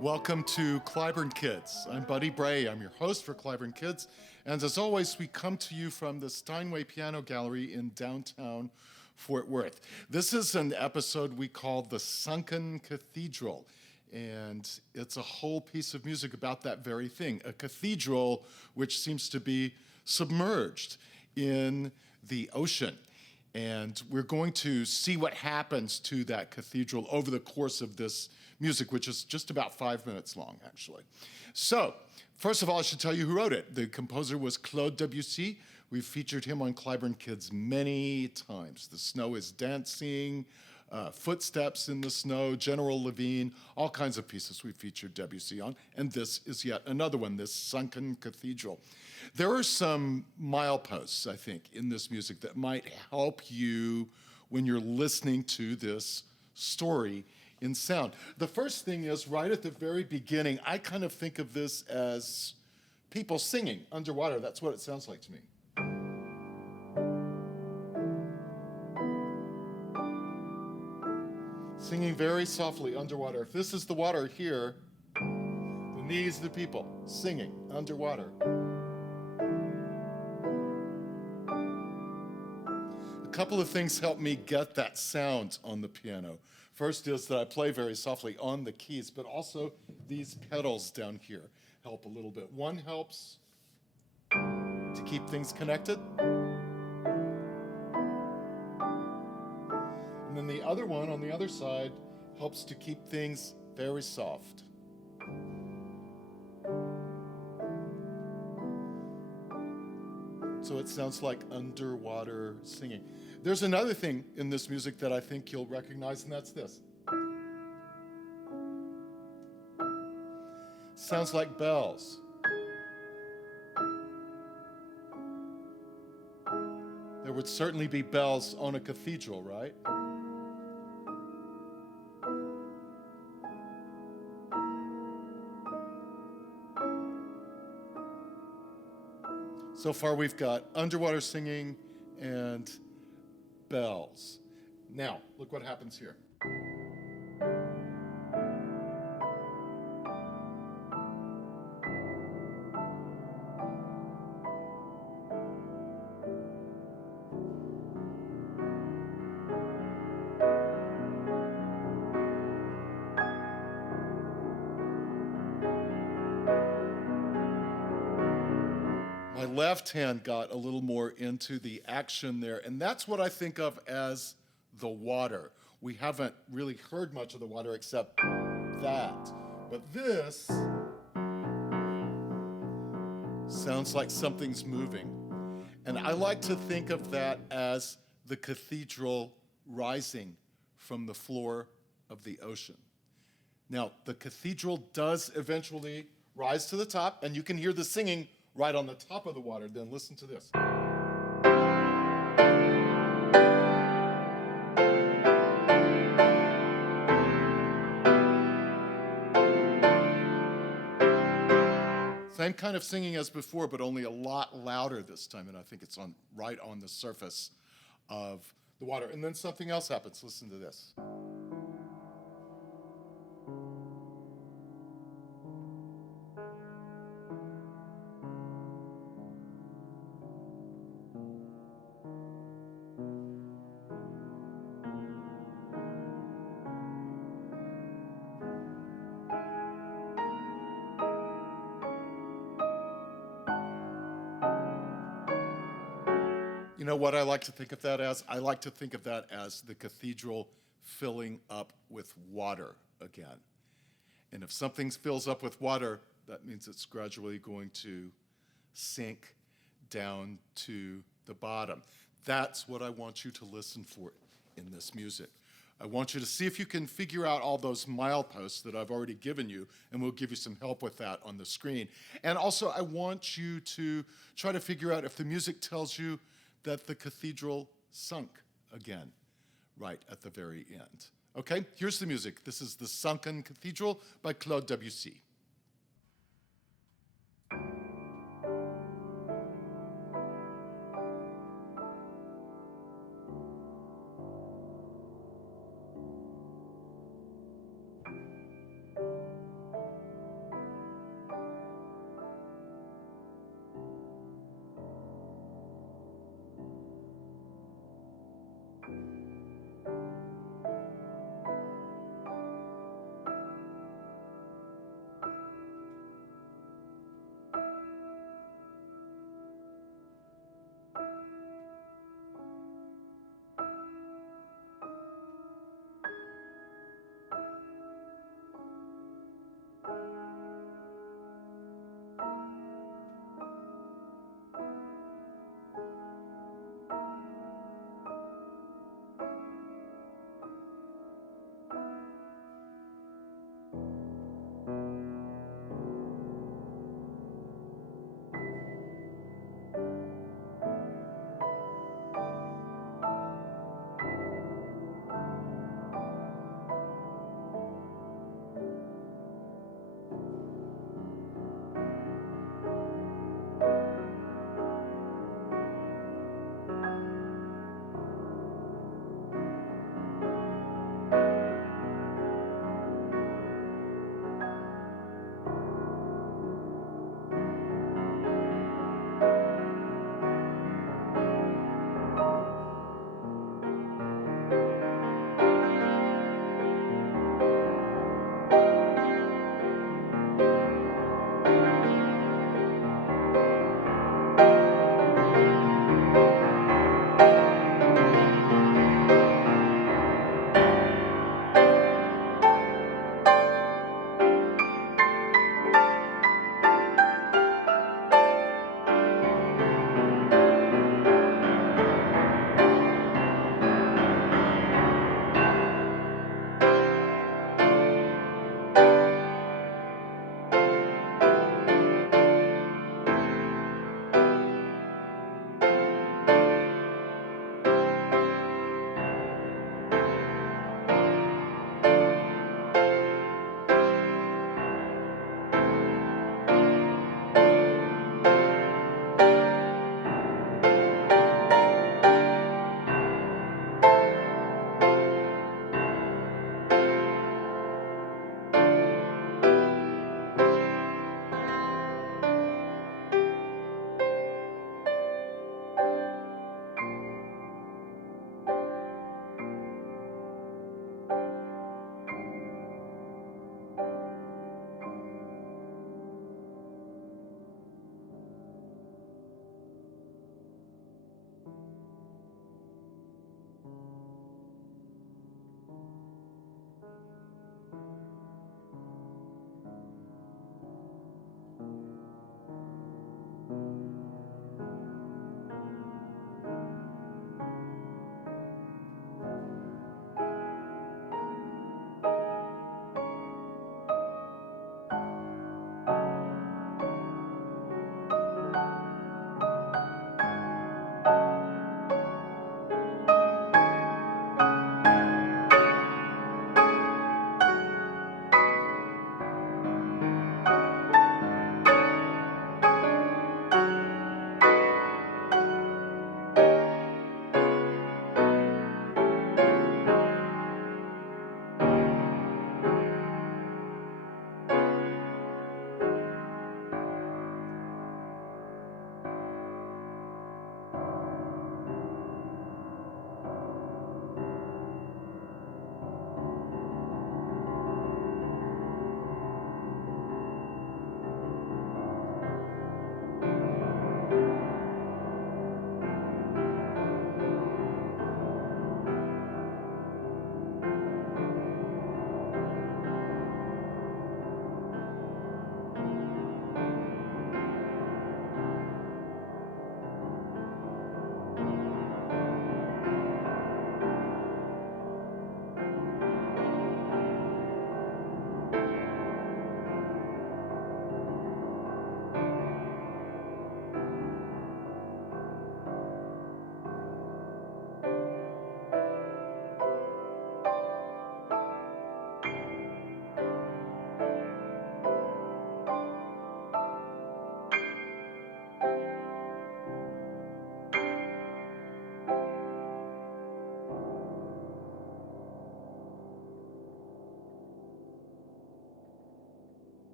Welcome to Cliburn Kids. I'm Buddy Bray. I'm your host for Cliburn Kids. And as always, we come to you from the Steinway Piano Gallery in downtown Fort Worth. This is an episode we call the Sunken Cathedral. And it's a whole piece of music about that very thing, a cathedral which seems to be submerged in the ocean. And we're going to see what happens to that cathedral over the course of this music, which is just about 5 minutes long, actually. So, first of all, I should tell you who wrote it. The composer was Claude Debussy. We've featured him on Cliburn Kids many times. The Snow is Dancing, Footsteps in the Snow, General Levine, all kinds of pieces we featured Debussy on. And this is yet another one, this Sunken Cathedral. There are some mileposts, I think, in this music that might help you when you're listening to this story in sound. The first thing is, right at the very beginning, I kind of think of this as people singing underwater. That's what it sounds like to me. Singing very softly underwater. If this is the water here, then these are the people singing underwater. A couple of things help me get that sound on the piano. First is that I play very softly on the keys, but also these pedals down here help a little bit. One helps to keep things connected. And then the other one on the other side helps to keep things very soft. So it sounds like underwater singing. There's another thing in this music that I think you'll recognize, and that's this. Sounds like bells. There would certainly be bells on a cathedral, right? So far we've got underwater singing and bells. Now, look what happens here. My left hand got a little more into the action there, and that's what I think of as the water. We haven't really heard much of the water except that. But this sounds like something's moving. And I like to think of that as the cathedral rising from the floor of the ocean. Now, the cathedral does eventually rise to the top, and you can hear the singing right on the top of the water. Then listen to this. Same kind of singing as before, but only a lot louder this time, and I think it's right on the surface of the water. And then something else happens. Listen to this. You know what I like to think of that as? I like to think of that as the cathedral filling up with water again. And if something fills up with water, that means it's gradually going to sink down to the bottom. That's what I want you to listen for in this music. I want you to see if you can figure out all those mileposts that I've already given you, and we'll give you some help with that on the screen. And also, I want you to try to figure out if the music tells you that the cathedral sunk again right at the very end. Okay, here's the music. This is the Sunken Cathedral by Claude Debussy.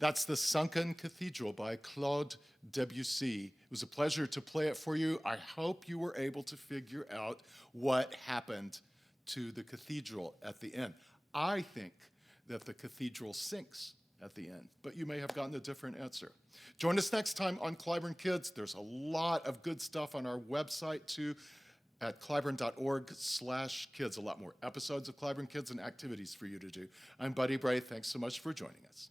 That's the Sunken Cathedral by Claude Debussy. It was a pleasure to play it for you. I hope you were able to figure out what happened to the cathedral at the end. I think that the cathedral sinks at the end, but you may have gotten a different answer. Join us next time on Cliburn Kids. There's a lot of good stuff on our website too, at cliburn.org/kids. A lot more episodes of Cliburn Kids and activities for you to do. I'm Buddy Bray. Thanks so much for joining us.